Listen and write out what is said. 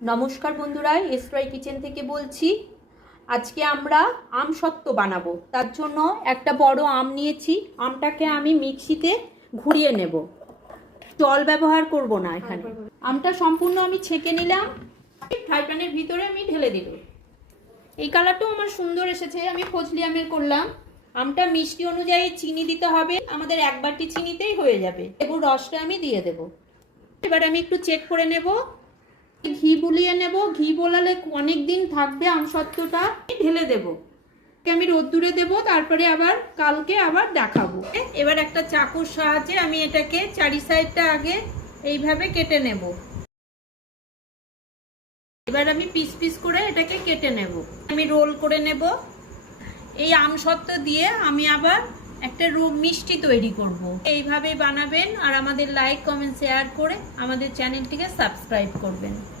নমস্কার বন্ধুরা, এসরাই কিচেন থেকে বলছি। আজকে আমরা আমসত্ত্ব বানাবো। তার জন্য একটা বড় আম নিয়েছি। আমটাকে আমি মিক্সিতে ঘুরিয়ে নেব, জল ব্যবহার করব না এখানে। আমটা সম্পূর্ণ আমি ছেঁকে নিলাম, ফ্রাই প্যানের ভিতরে আমি ঢেলে দিল। এই কালারটাও আমার সুন্দর এসেছে। আমি ফজলি আমের করলাম। আমটা মিষ্টি অনুযায়ী চিনি দিতে হবে, আমাদের এক বাটি চিনিতেই হয়ে যাবে। লেবুর রসটা আমি দিয়ে দেব। এবার আমি একটু চেক করে নেব, ঘি বুলিয়ে নেব। ঘি বোলালে অনেক দিন থাকবে আমসত্ত্বটা। ঢেলে দেব, আমি রোদ্দুরে দেব, তারপরে আবার কালকে আবার দেখাবো। এবার একটা চাকুর সাহায্যে আমি এটাকে চারি সাইডটা আগে এইভাবে কেটে নেব। এবার আমি পিস পিস করে এটাকে কেটে নেব। আমি রোল করে নেব। এই আমসত্ত্ব দিয়ে আমি আবার একটা মিষ্টি তৈরি করব। এইভাবেই বানাবেন আর আমাদের লাইক কমেন্ট শেয়ার করে আমাদের চ্যানেলটিকে সাবস্ক্রাইব করবেন।